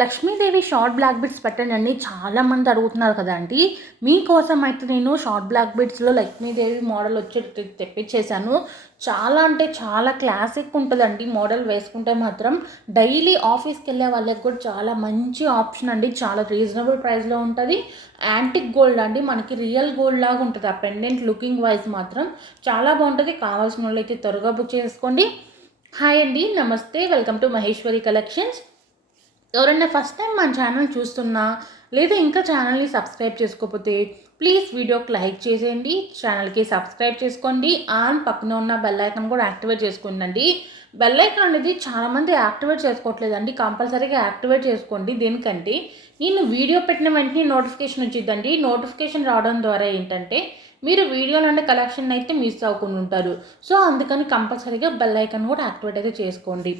Lakshmidevi short black bits పెట్టండి చాలామంది అడుగుతున్నారు కదండి. మీకోసం అయితే నేను షార్ట్ బ్లాక్ బిట్స్లో లక్ష్మీదేవి మోడల్ వచ్చి తెప్పించేశాను. చాలా అంటే చాలా క్లాసిక్ ఉంటుందండి. మోడల్ వేసుకుంటే మాత్రం డైలీ ఆఫీస్కి వెళ్ళే వాళ్ళకి కూడా చాలా మంచి ఆప్షన్ అండి. చాలా రీజనబుల్ ప్రైస్లో ఉంటుంది. యాంటిక్ గోల్డ్ అండి, మనకి రియల్ గోల్డ్ లాగా ఉంటుంది. ఆ పెండెంట్ లుకింగ్ వైజ్ మాత్రం చాలా బాగుంటుంది. కావాల్సిన వాళ్ళు అయితే త్వరగా బుక్ చేసుకోండి. హాయ్ అండి, నమస్తే, వెల్కమ్ టు మహేశ్వరి కలెక్షన్స్. ఎవరైనా ఫస్ట్ టైం మన ఛానల్ చూస్తున్నా లేదా ఇంకా ఛానల్ని సబ్స్క్రైబ్ చేసుకోకపోతే ప్లీజ్ వీడియోకి లైక్ చేసేయండి, ఛానల్కి సబ్స్క్రైబ్ చేసుకోండి, ఆన్ పక్కన ఉన్న బెల్ ఐకాన్ కూడా యాక్టివేట్ చేసుకోండి. బెల్ ఐకాన్ అనేది చాలామంది యాక్టివేట్ చేసుకోవట్లేదండి, కంపల్సరీగా యాక్టివేట్ చేసుకోండి. దేనికంటే నేను వీడియో పెట్టిన వెంటనే నోటిఫికేషన్ వచ్చిందండి. నోటిఫికేషన్ రావడం ద్వారా ఏంటంటే మీరు వీడియోలు అంటే కలెక్షన్ అయితే మిస్ అవ్వకుండా ఉంటారు. సో అందుకని కంపల్సరీగా బెల్ ఐకాన్ కూడా యాక్టివేట్ అయితే చేసుకోండి.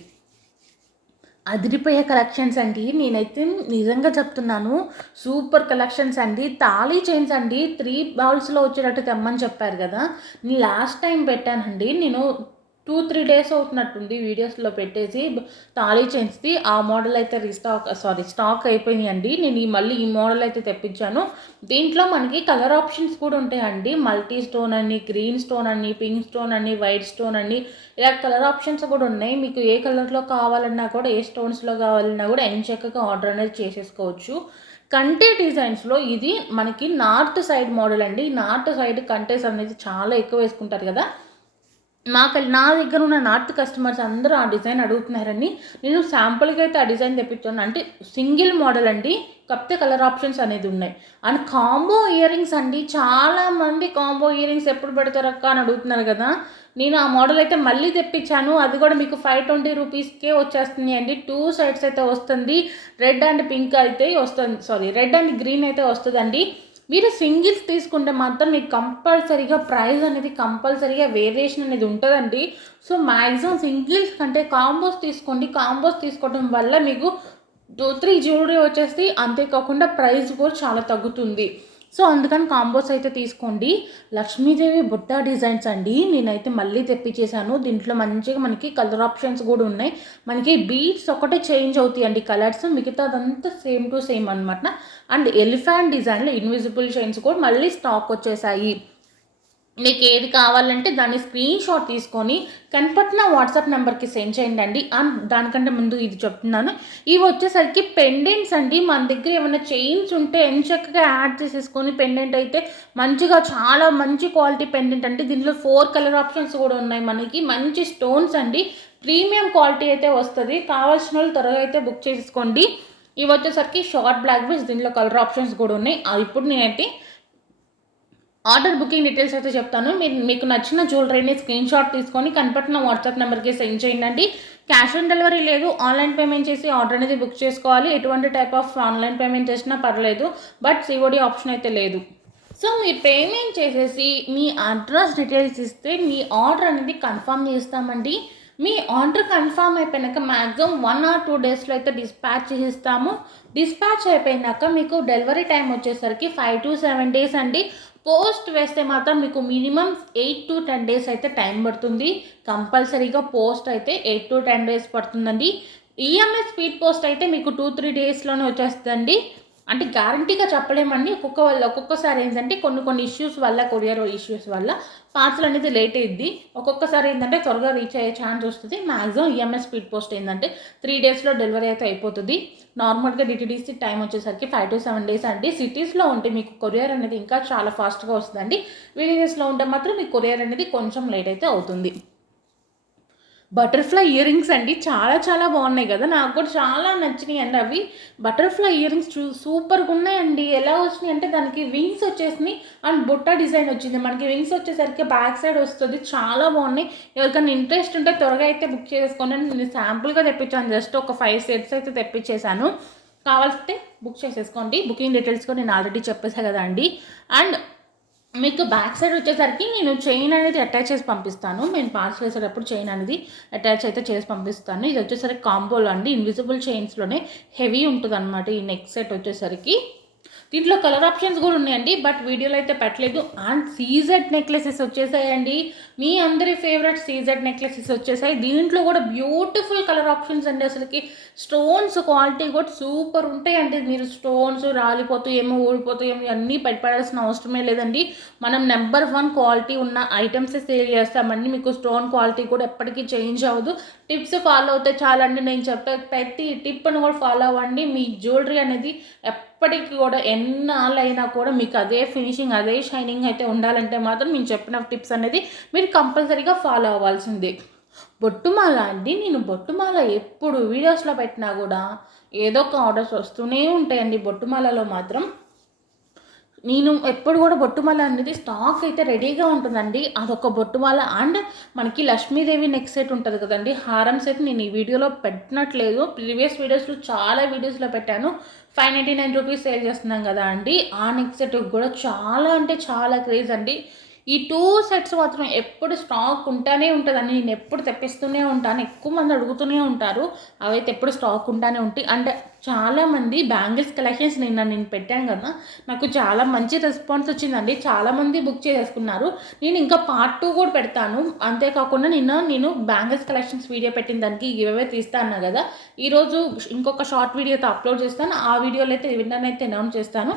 అదిరిపోయే కలెక్షన్స్ అండి, నేనైతే నిజంగా చెప్తున్నాను. సూపర్ కలెక్షన్స్ అండి. తాళీ చైన్స్ అండి 3 బాల్స్లో వచ్చేటట్టు తెమ్మని చెప్పారు కదా. నేను లాస్ట్ టైం పెట్టానండి. నేను 2-3 డేస్ అవుతున్నట్టుంది వీడియోస్లో పెట్టేసి. తాళీ చైన్స్ది ఆ మోడల్ అయితే స్టాక్ అయిపోయినాయండి. నేను మళ్ళీ ఈ మోడల్ అయితే తెప్పించాను. దీంట్లో మనకి కలర్ ఆప్షన్స్ కూడా ఉంటాయండి. మల్టీ స్టోన్ అని, గ్రీన్ స్టోన్ అని, పింక్ స్టోన్ అని, వైట్ స్టోన్ అని, ఇలా కలర్ ఆప్షన్స్ కూడా ఉన్నాయి. మీకు ఏ కలర్లో కావాలన్నా కూడా, ఏ స్టోన్స్లో కావాలన్నా కూడా ఎంచక్కగా ఆర్డర్ అనేది చేసేసుకోవచ్చు. కంటే డిజైన్స్లో ఇది మనకి నార్త్ సైడ్ మోడల్ అండి. నార్త్ సైడ్ కంటెస్ అనేది చాలా ఎక్కువ వేసుకుంటారు కదా. నా దగ్గర ఉన్న నార్త్ కస్టమర్స్ అందరూ ఆ డిజైన్ అడుగుతున్నారని నేను శాంపుల్గా అయితే ఆ డిజైన్ తెప్పించాను. అంటే సింగిల్ మోడల్ అండి, కాకపోతే కలర్ ఆప్షన్స్ అనేది ఉన్నాయి. అండ్ కాంబో ఇయర్ రింగ్స్ అండి. చాలామంది కాంబో ఇయర్ రింగ్స్ ఎప్పుడు పెడతారక్క అని అడుగుతున్నారు కదా. నేను ఆ మోడల్ అయితే మళ్ళీ తెప్పించాను. అది కూడా మీకు 520 రూపీస్కే వచ్చేస్తుంది అండి. 2 సైడ్స్ అయితే వస్తుంది. రెడ్ అండ్ పింక్ అయితే వస్తుంది, రెడ్ అండ్ గ్రీన్ అయితే వస్తుందండి. మీరు సింగిల్స్ తీసుకుంటే మాత్రం మీకు కంపల్సరీగా ప్రైస్ అనేది కంపల్సరీగా వేరియేషన్ అనేది ఉంటుందండి. సో మ్యాక్సిమం సింగిల్స్ కంటే కాంబోస్ తీసుకోండి. కాంబోస్ తీసుకోవడం వల్ల మీకు 2-3 జ్యువెలరీ వచ్చేసి, అంతేకాకుండా ప్రైస్ కూడా చాలా తగ్గుతుంది. సో అందుకని కాంబోస్ అయితే తీసుకోండి. లక్ష్మీదేవి బుట్ట డిజైన్స్ అండి, నేనైతే మళ్ళీ తెప్పించేశాను. దీంట్లో మంచిగా మనకి కలర్ ఆప్షన్స్ కూడా ఉన్నాయి. మనకి బీడ్స్ ఒకటే చేంజ్ అవుతాయి అండి కలర్స్, మిగతాదంతా సేమ్ టు సేమ్ అనమాట. అండ్ ఎలిఫెంట్ డిజైన్లో ఇన్విజిబుల్ చైన్స్ కూడా మళ్ళీ స్టాక్ వచ్చేసాయి. మీకు ఏది కావాలంటే దాన్ని స్క్రీన్ షాట్ తీసుకొని కనపట్టిన వాట్సాప్ నెంబర్కి సెండ్ చేయండి అండి. దానికంటే ముందు ఇది చెప్తున్నాను, ఇవి వచ్చేసరికి పెండెంట్స్ అండి. మన దగ్గర ఏమైనా చైన్స్ ఉంటే ఎంచక్కగా యాడ్ చేసేసుకొని పెండెంట్ అయితే మంచిగా, చాలా మంచి క్వాలిటీ పెండెంట్ అండి. దీనిలో 4 కలర్ ఆప్షన్స్ కూడా ఉన్నాయి. మనకి మంచి స్టోన్స్ అండి, ప్రీమియం క్వాలిటీ అయితే వస్తుంది. కావాల్సిన వాళ్ళు త్వరగా అయితే బుక్ చేసుకోండి. ఇవి వచ్చేసరికి షార్ట్ బ్లాక్ బీడ్స్, దీనిలో కలర్ ఆప్షన్స్ కూడా ఉన్నాయి. ఇప్పుడు నేనైతే ఆర్డర్ బుకింగ్ డీటెయిల్స్ అయితే చెప్తాను. మీకు నచ్చిన జ్యువెలరీని స్క్రీన్ షాట్ తీసుకొని కనపట్టిన వాట్సాప్ నెంబర్కి సెండ్ చేయండి. క్యాష్ ఆన్ డెలివరీ లేదు, ఆన్లైన్ పేమెంట్ చేసి ఆర్డర్ అనేది బుక్ చేసుకోవాలి. ఎటువంటి టైప్ ఆఫ్ ఆన్లైన్ పేమెంట్ చేసినా పర్లేదు, బట్ సిఓడి ఆప్షన్ అయితే లేదు. సో మీరు పేమెంట్ చేసేసి మీ అడ్రస్ డీటెయిల్స్ ఇస్తే మీ ఆర్డర్ అనేది కన్ఫర్మ్ చేస్తామండి. మీ ఆర్డర్ కన్ఫర్మ్ అయిపోయినాక మ్యాక్సిమం 1 or 2 డేస్లో అయితే డిస్పాచ్ చేసిస్తాము. డిస్పాచ్ అయిపోయినాక మీకు డెలివరీ టైం వచ్చేసరికి 5 to 7 డేస్ అండి. పోస్ట్ వేస్తే మాత్రం మీకు మినిమం 8 to 10 డేస్ అయితే టైం పడుతుంది. కంపల్సరీగా పోస్ట్ అయితే 8 to 10 డేస్ పడుతుందండి. ఈఎంఐ స్పీడ్ పోస్ట్ అయితే మీకు 2-3 డేస్లోనే వచ్చేస్తుందండి. అంటే గ్యారంటీగా చెప్పలేమండి. ఒక్కొక్కసారి ఏంటంటే కొన్ని ఇష్యూస్ వల్ల, కొరియర్ ఇష్యూస్ వల్ల పార్సల్ అనేది లేట్ అయ్యిద్ది. ఒక్కొక్కసారి ఏంటంటే త్వరగా రీచ్ అయ్యే ఛాన్స్ వస్తుంది. మ్యాక్సిమం ఈఎంఐ స్పీడ్ పోస్ట్ ఏంటంటే 3 డేస్లో డెలివరీ అయితే అయిపోతుంది. నార్మల్గా డిటీడీసీ టైం వచ్చేసరికి 5 to 7 డేస్ అండి. సిటీస్లో ఉంటే మీకు కొరియర్ అనేది ఇంకా చాలా ఫాస్ట్గా వస్తుందండి. విలేజెస్లో ఉంటే మాత్రం మీకు కొరియర్ అనేది కొంచెం లేట్ అయితే అవుతుంది. బటర్ఫ్లై ఇయర్ రింగ్స్ అండి, చాలా చాలా బాగున్నాయి కదా. నాకు కూడా చాలా నచ్చినాయి అండి అవి. బటర్ఫ్లై ఇయర్ రింగ్స్ సూపర్గా ఉన్నాయండి. ఎలా వచ్చినాయి అంటే దానికి వింగ్స్ వచ్చేసినాయి అండ్ బుట్ట డిజైన్ వచ్చింది. మనకి వింగ్స్ వచ్చేసరికి బ్యాక్ సైడ్ వస్తుంది. చాలా బాగున్నాయి. ఎవరికైనా ఇంట్రెస్ట్ ఉంటే త్వరగా అయితే బుక్ చేసుకోండి. నేను శాంపుల్గా తెప్పించాను, జస్ట్ ఒక 5 సెట్స్ అయితే తెప్పించేశాను. కావాల్సితే బుక్ చేసేసుకోండి. బుకింగ్ డీటెయిల్స్ కూడా నేను ఆల్రెడీ చెప్పేసాను కదా అండి. అండ్ మీకు బ్యాక్ సైడ్ వచ్చేసరికి నేను చైన్ అనేది అటాచ్ చేసి పంపిస్తాను. నేను పార్సల్ వేసేటప్పుడు చైన్ అనేది అటాచ్ అయితే చేసి పంపిస్తాను. ఇది వచ్చేసరికి కాంబోలో అండి, ఇన్విజిబుల్ చైన్స్లోనే హెవీ ఉంటుంది అనమాట. ఈ నెక్ సెట్ వచ్చేసరికి దీంట్లో కలర్ ఆప్షన్స్ కూడా ఉన్నాయండి, బట్ వీడియోలో అయితే పెట్టలేదు. అండ్ సీజెడ్ నెక్లెసెస్ వచ్చేసాయండి. మీ అందరి ఫేవరెట్ సీజెడ్ నెక్లెసెస్ వచ్చేసాయి. దీంట్లో కూడా బ్యూటిఫుల్ కలర్ ఆప్షన్స్ అండి. అసలుకి స్టోన్స్ క్వాలిటీ కూడా సూపర్ ఉంటాయండి. మీరు స్టోన్స్ రాలిపోతాయి ఏమో, ఊడిపోతాయి ఏమో, అన్నీ పెట్టాల్సిన అవసరమే లేదండి. మనం నెంబర్ 1 క్వాలిటీ ఉన్న ఐటమ్స్ సేల్ చేస్తామండి. మీకు స్టోన్ క్వాలిటీ కూడా ఎప్పటికీ చేంజ్ అవ్వదు. టిప్స్ ఫాలో అవుతే చాలండి. నేను చెప్పే ప్రతి టిప్ను కూడా ఫాలో అవ్వండి. మీ జ్యువెలరీ అనేది ఎప్పటికీ కూడా ఎన్నాళ్ళైనా కూడా మీకు అదే ఫినిషింగ్, అదే షైనింగ్ అయితే ఉండాలంటే మాత్రం నేను చెప్పిన టిప్స్ అనేది మీరు కంపల్సరీగా ఫాలో అవ్వాల్సిందే. బొట్టుమాల అండి, నేను బొట్టుమాల ఎప్పుడు వీడియోస్లో పెట్టినా కూడా ఏదో ఒక ఆర్డర్స్ వస్తూనే ఉంటాయండి. బొట్టుమాలలో మాత్రం నేను ఎప్పుడు కూడా బొట్టుమాల అనేది స్టాక్ అయితే రెడీగా ఉంటుందండి. అదొక బొట్టుమాల. అండ్ మనకి లక్ష్మీదేవి నెక్ సెట్ ఉంటుంది కదండి, హారం సెట్. నేను ఈ వీడియోలో పెట్టినట్లేదు, ప్రీవియస్ వీడియోస్లో చాలా వీడియోస్లో పెట్టాను. 599 రూపీస్ సేల్ చేస్తున్నాం కదా అండి. ఆ నెక్ సెట్ కూడా చాలా అంటే చాలా క్రేజ్ అండి. ఈ 2 సెట్స్ మాత్రం ఎప్పుడు స్టాక్ ఉంటానే ఉంటుందండి. నేను ఎప్పుడు తెప్పిస్తూనే ఉంటాను. ఎక్కువ మంది అడుగుతూనే ఉంటారు. అవైతే ఎప్పుడు స్టాక్ ఉంటానే ఉంటాయి. అండ్ చాలామంది బ్యాంగిల్స్ కలెక్షన్స్ నేను పెట్టాను కదా, నాకు చాలా మంచి రెస్పాన్స్ వచ్చిందండి. చాలామంది బుక్ చేసుకున్నారు. నేను ఇంకా పార్ట్ 2 కూడా పెడతాను. అంతేకాకుండా నేను బ్యాంగిల్స్ కలెక్షన్స్ వీడియో పెట్టిన దానికి గివ్ తీస్తాను కదా, ఈరోజు ఇంకొక షార్ట్ వీడియోతో అప్లోడ్ చేస్తాను. ఆ వీడియోలో అయితే విన్నర్ అయితే అనౌన్స్ చేస్తాను.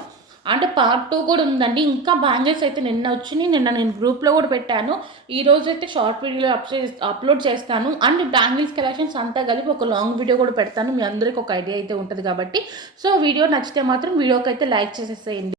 అంటే పార్ట్ 2 కూడా ఉందండి. ఇంకా బ్యాంగిల్స్ అయితే నిన్న వచ్చినాయి. నిన్న నేను గ్రూప్లో కూడా పెట్టాను. ఈరోజు అయితే షార్ట్ వీడియోలో అప్లోడ్ చేస్తాను. అండ్ బ్యాంగిల్స్ కలెక్షన్స్ అంతా కలిపి ఒక లాంగ్ వీడియో కూడా పెడతాను. మీ అందరికీ ఒక ఐడియా అయితే ఉంటుంది కాబట్టి. సో వీడియో నచ్చితే మాత్రం వీడియోకి అయితే లైక్ చేసేసేయండి.